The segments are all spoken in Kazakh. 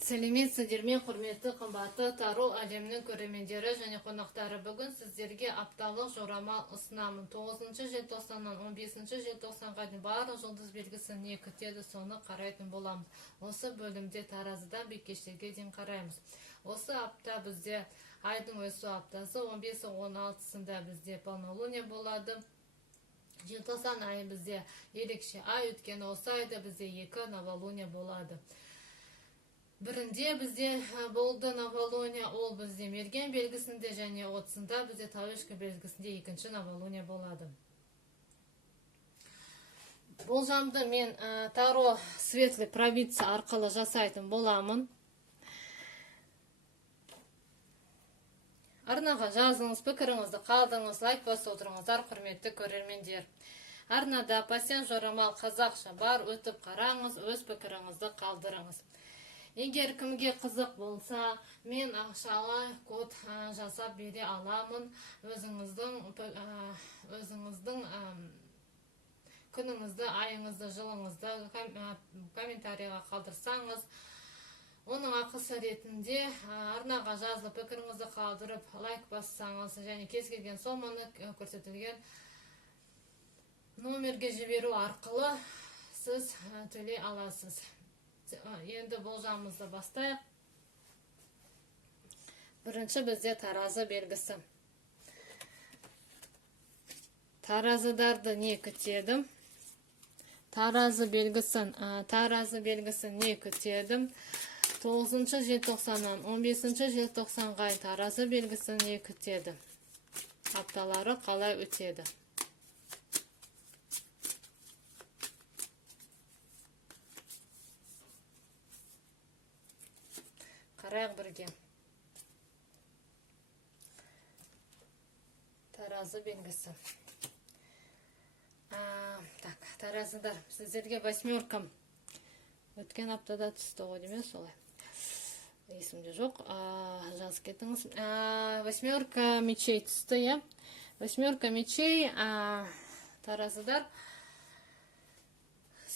Сәлеметсіздер ме, құрметті қымбатты Тару әлемнің көрермендері және қонақтары. Бүгін сіздерге апталық жорамал ұсынамын. 9 желтоқсаннан 15 желтоқсанға дейін барлық жұлдыз белгісі не күтеді, соны қарайтын боламыз. Осы бөлімде таразыдан бикештерге дейін қараймыз. Осы апта бізде айдың өсу аптасы, 15-16-сында бізде полнолуние болады. Желтоқсан айы бізде ерекше ай, өткен осы айда бізде 2 новолуние болады. Бірінде бізде болды новолуния, ол бізде мерген белгісінде, және 30-да бізде тауешкі белгісінде 2-ші новолуния болады. Болжамды мен Таро светлый провидцы арқылы жасайтын боламын. Арнаға жазыңыз, пікіріңізді қалдыңыз, лайк басып отырыңыздар, құрметті көрермендер. Арнада пассиан жорамал қазақша бар, өтіп қараңыз, өз пікіріңізді қалдырыңыз. Егер кімге қызық болса, мен ақшалай код жасап бере аламын. Өзіңіздің күніңізді, айыңызды, жылыңызды комментарийға қалдырсаңыз, оның ақысы ретінде арнаға жазылып, пікіріңізді қалдырып, лайк бассаңыз, және кез келген соманы көрсетілген номерге жіберу арқылы сіз төлей аласыз. Енді болжамымызды бастайық. Бірінші бізде таразы белгісі. Таразыдарды не күтеді? Таразы белгісін не күтеді? 9 желтоқсаннан 15 желтоқсанға таразы белгісі не күтеді? Апталары қалай өтеді? Қарайық бірге. Таразы белгісі. Таразыдар, сіздерге 8-кам өткен аптада түсті ғой деме, солай. Есімде жоқ, жазып кетіңіз. 8 мечей түсті, е? 8 мечей, таразыдар.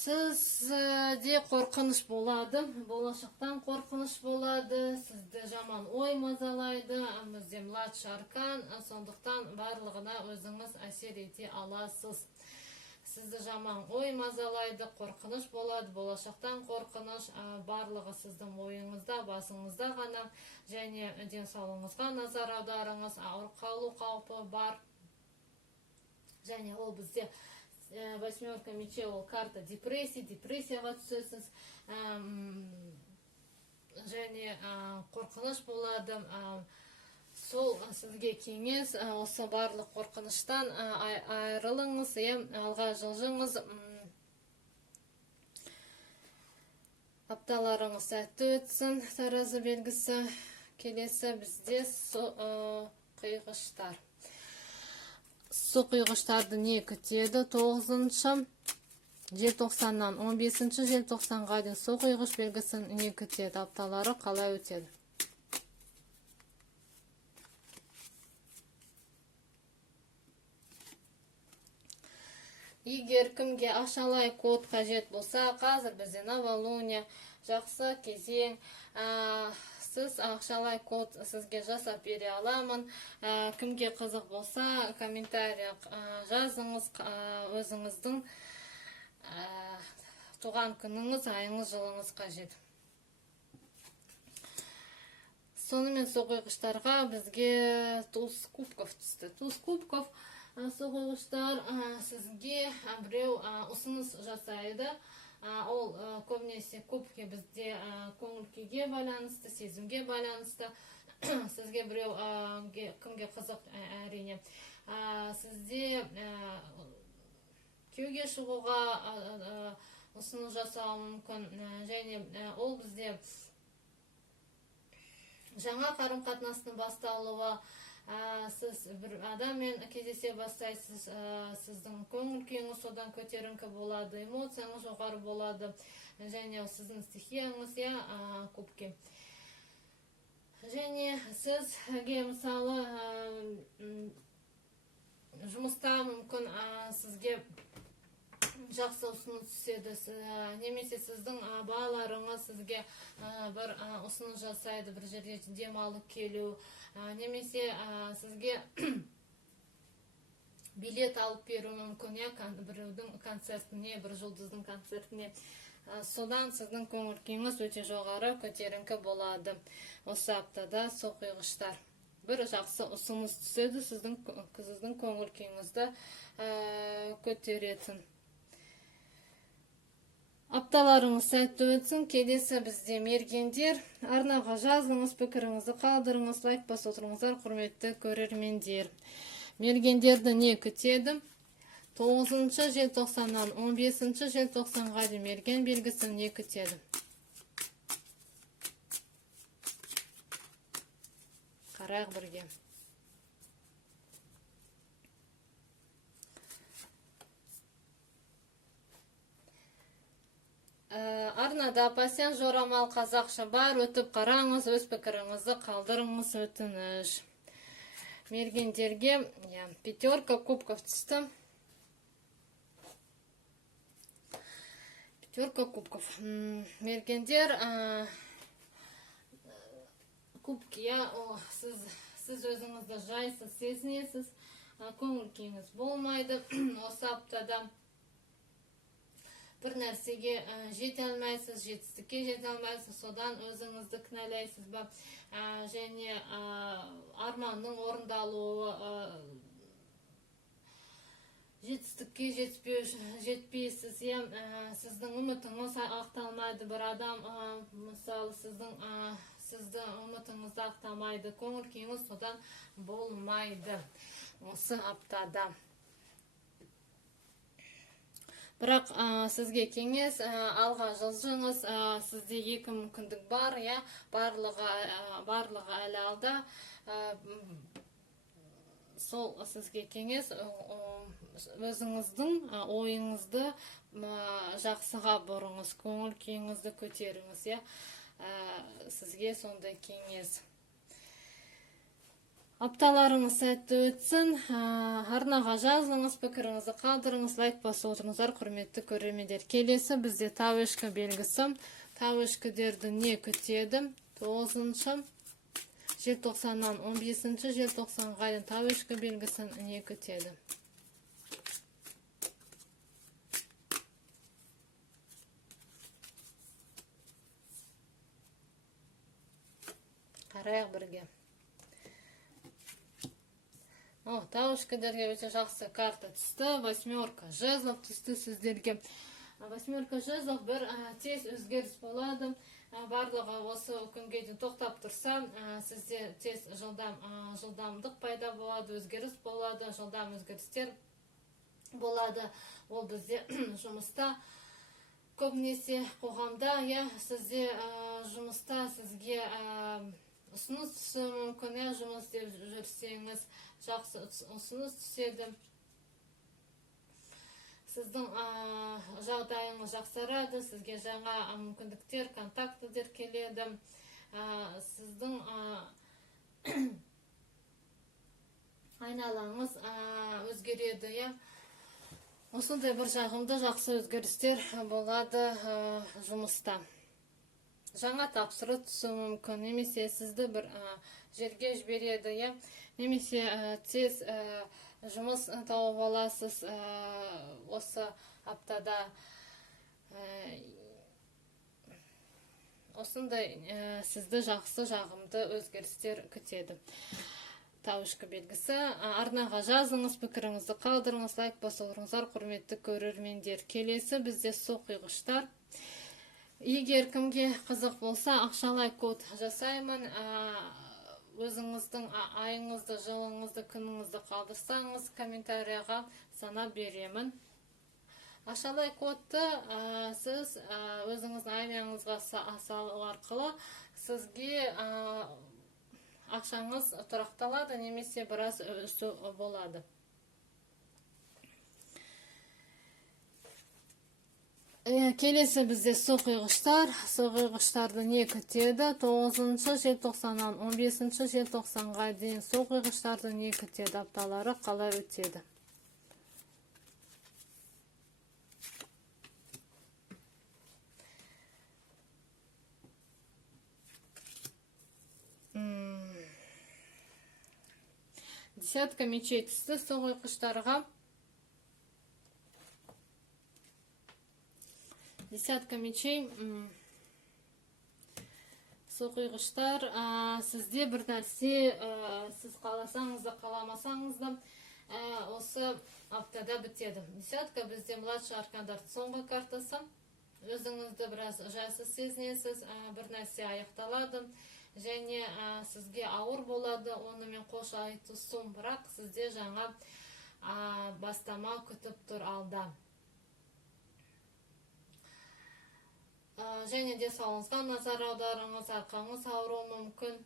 Сізде қорқыныш болады, болашақтан қорқыныш болады, сізді жаман ой мазалайды, бізде младший аркан, сондықтан барлығына өзіңіз әсер ете аласыз. Сізді жаман ой мазалайды, қорқыныш болады, болашақтан қорқыныш, барлығы сіздің ойыңызда, басыңызда ғана, және денсаулығыңызға назар аударыңыз, ауырып қалу қаупі бар, және ол бізде 8 мечей, ол карта депрессияға түсесіз, және қорқыныш болады. Сол сізге кеңес, осы барлық қорқыныштан айырылыңыз, алға жылжыңыз, апталарыңыз сәтті өтсін. Таразы белгісі. Келесі бізде құйғыштар. Су құйғыштарды не күтеді? 9 желтоқсаннан 15 желтоқсанға дейін су құйғыш белгісін не күтеді? Апталары қалай өтеді? Егер кімге ақшалай код қажет болса, қазір бізде новолуния, жақсы кезең, сіз ақшалай код сізге жасап бере аламын. Кімге қызық болса, комментарий жазыңыз, өзіңіздің туған күніңіз, айыңыз, жылыңыз қажет. Сонымен су құйғыштарға бізге туз кубков түсті. Туз кубков су құйғыштар сізге біреу ұсыныс жасайды. Ол көбінесе көпке бізде көңіл-күйге байланысты, сезімге байланысты. Сізге біреу кімге қызық әрине. Сізде күйеуге шығуға ұсыныс жасауы мүмкін, және ол бізде жаңа қарым-қатынастың басталуы. Сіз бір адаммен кездесе бастайсыз, сіздің көңіл-күйіңіз содан көтеріңкі болады, эмоцияңыз жоғары болады, және сіздің стихияңыз көпке. Және сізге мысалы жұмыста мүмкін сізге жақсы ұсыныс түседі, немесе сіздің балаларыңыз сізге бір ұсыныс жасайды, бір жерге демалып келу, немесе сізге билет алып беру мүмкін, біреудің концертіне, бір жұлдыздың концертіне. Содан сіздің көңіл күйіңіз өте жоғары, көтеріңкі болады. Осы аптада соқиғыштар. Бір жақсы ұсыныс түседі, сіздің көңіл күйіңізді көтеретін. Апталарыңыз сәтті өтсін. Келесі бізде мергендер. Арнаға жазыңыз, пікіріңізді қалдырыңыз, лайк басып отырыңыздар, құрметті көрермендер. Мергендерді не күтеді? 9 желтоқсаннан 15 желтоқсанға дейін мерген белгісін не күтеді? Қарайық бірге. Арнада пасен жорамал қазақша бар, өтіп қараңыз, өз пікіріңізді қалдырыңыз, өтініш. Мергендерге пятерка кубков түсті. Пятерка кубков. Мергендер кубки, сіз өзіңізді жайсыз сезінесіз, көңіл күйіңіз болмайды. Осы аптада бір нәрсеге жете алмайсыз, жетістікке жете алмайсыз, содан өзіңізді кінәлайсыз ба, және арманның орындалуы, жетістікке жетпейсіз, сіздің үмітіңіз ақталмайды, бір адам, мысалы, сізді үмітіңізді ақталмайды, көңіл күйіңіз содан болмайды осы аптада. Бірақ сізге кеңес, алға жылжыңыз, сізде 2 мүмкіндік бар, барлығы әлі алда. Сол сізге кеңес, өзіңіздің ойыңызды жақсыға бұрыңыз, көңіл күйіңізді көтеріңіз, сізге сондай кеңес. Апталарыңыз сәтті өтсін. Арнаға жазыңыз, пікіріңізді қалдырыңыз, лайк басып отырыңыздар, құрметті көрермендер. Келесі бізде тауешкі белгісі. Тауешкідерді не күтеді? 9 желтоқсаннан 15 желтоқсанға дейін тауешкі белгісін не күтеді? Қарайық бірге. Тауешкідерге өте жақсы карта түсті. 8 жезлов түсті сіздерге. 8 жезлов бір тез өзгеріс болады. Барлығы осы күнге дейін тоқтап тұрса, сізде тез жылдамдық пайда болады, өзгеріс болады, жылдам өзгерістер болады. Ол бізде жұмыста, көбінесе қоғамда, сізде жұмыста сізге ұсыныс түсі мүмкін, жұмыс деп жүрсеңіз, жақсы ұсыныс түседі. Сіздің жағдайыңыз жақсарады, сізге жаңа мүмкіндіктер, контактілер келеді. Сіздің айналаңыз өзгереді. Осындай бір жағымды жақсы өзгерістер болады жұмыста. Жаңа тапсыры түсі мүмкін, немесе сізді бір жерге жібереді, немесе тез жұмыс тауып аласыз осы аптада. Осындай сізді жақсы жағымды өзгерістер күтеді. Тауешкі белгісі. Арнаға жазыңыз, пікіріңізді қалдырыңыз, лайк басып отырыңыздар, құрметті көрермендер. Келесі бізде соқиғыштар. Егер кімге қызық болса, ақшалай код жасаймын. Өзіңіздің айыңызды, жылыңызды, күніңізді қалдырсаңыз, комментарияға санап беремін. Ақшалай кодты сіз өзіңіздің айыңызға салу арқылы сізге ақшаңыз тұрақталады, немесе біраз өсу болады. Келесі бізде соқиғыштар. Соқиғыштарды не күтеді? 9 желтоқсаннан 15 желтоқсанға дейін соқиғыштарды не күтеді? Апталары қалай өтеді? Десятка мечей түсті су құйғыштарға. Десятка мечей. Су құйғыштар, сізде бір нәрсе, сіз қаласаңыз да қаламасаңыз да осы аптада бітеді. Десятка бізде младший аркандардың соңғы картасы. Өзіңізді біраз жайсыз сезінесіз, бір нәрсе аяқталады және сізге ауыр болады, онымен қош айтысуым, бірақ сізде жаңа бастама күтіп тұр алда. Және де денсаулығыңызға назар аударыңыз, арқаңыз ауыруы мүмкін.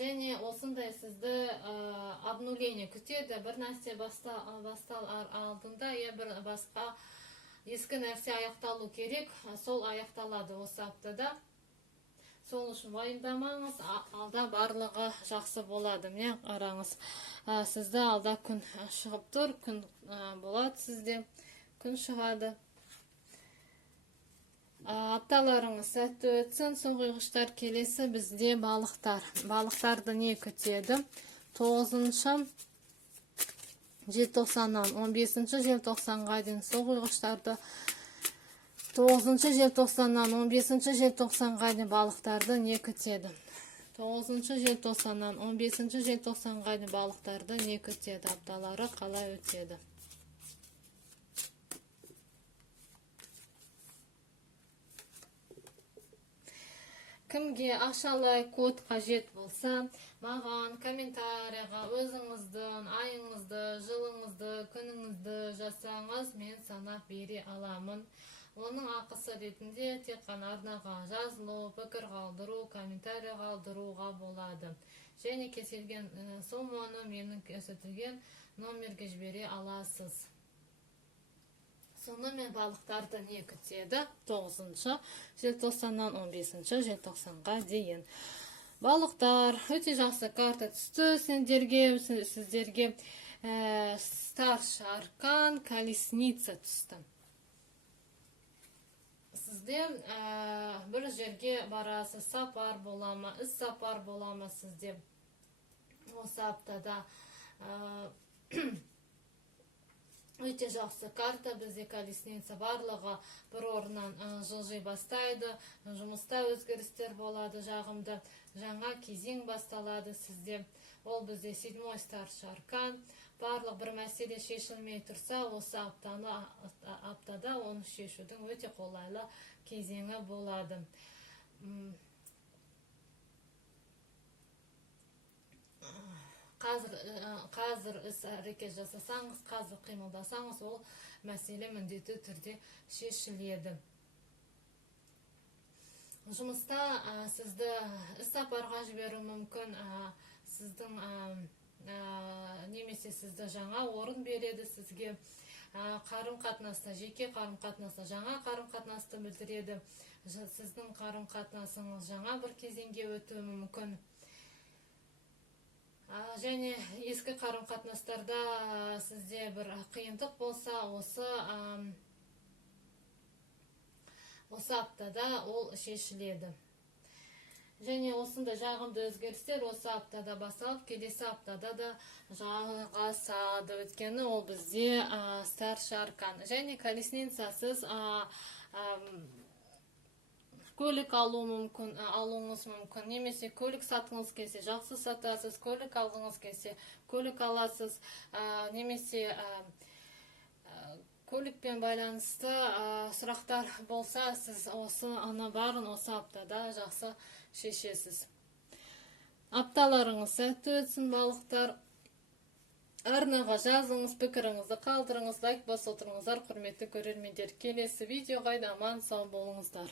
Және осындай сізді обнуление күтеді. Бір нәрсе бастал алдында, бір басқа ескі нәрсе аяқталу керек, сол аяқталады осы аптада. Сол үшін уайымдамаңыз, алда барлығы жақсы болады. Міне қараңыз, сізді алда күн шығып тұр, күн болады сізде, күн шығады. Апталарыңыз сәтті өтсін. Су құйғыштар келесі бізде балықтар. Балықтарды не күтеді? 9 желтоқсаннан 15 желтоқсанға дейін су құйғыштарды, 9 желтоқсаннан 15 желтоқсанға дейін балықтарды не күтеді? 9 желтоқсаннан 15 желтоқсанға дейін балықтарды не күтеді? Апталары қалай өтеді? Кімге ақшалай код қажет болса, маған комментарияға өзіңіздің айыңызды, жылыңызды, күніңізді жасаңыз, мен санап бере аламын. Оның ақысы ретінде тек қана арнаға жазылу, пікір қалдыру, комментария қалдыруға болады. Және кеселген соманы менің көрсетілген номерге жібере аласыз. Сонымен балықтарды не күтеді? 9 желтоқсаннан 15 желтоқсанға дейін. Балықтар өте жақсы карта түсті. Сіздерге старший аркан, колесница түсті. Сізде бір жерге барасыз, сапар болама, іс сапар болама сізде. Осы аптада өте жақсы карта. Бізде колесница барлығы бір орнынан жылжи бастайды. Жұмыста өзгерістер болады, жағымды жаңа кезең басталады сізде. Ол бізде 7-й старший аркан. Барлық бір мәселе шешілмей тұрса, осы аптада оны шешудің өте қолайлы кезеңі болады. Қазір іс әрекет жасасаңыз, қазір қимылдасаңыз, ол мәселе міндетті түрде шешіледі. Жұмыста сізді іс сапарға жіберу мүмкін, сіздің немесе сізді жаңа орын береді сізге. Қарым-қатынаста, жеке қарым-қатынаста, жаңа қарым-қатынасты білдіреді. Сіздің қарым-қатынасыңыз жаңа бір кезеңге өтуі мүмкін. Және ескі қарым-қатынастарда сізде бір қиындық болса, осы аптада ол шешіледі. Және осында жағымды өзгерістер осы аптада басталып, келесі аптада да жалғасады. Өйткені ол бізде старший аркан. Және колесницасыз көлік алуыңыз мүмкін, немесе көлік сатыңыз келсе, жақсы сатасыз, көлік алғыңыз келсе, көлік аласыз, немесе көлікпен байланысты сұрақтар болса, сіз барын осы аптада жақсы шешесіз. Апталарыңыз сәтті өтсін, балықтар. Арнаға жазыңыз, пікіріңізді қалдырыңыз, лайк басып отырыңыздар, құрметті көрермендер. Келесі видеоға аман сау болыңыздар.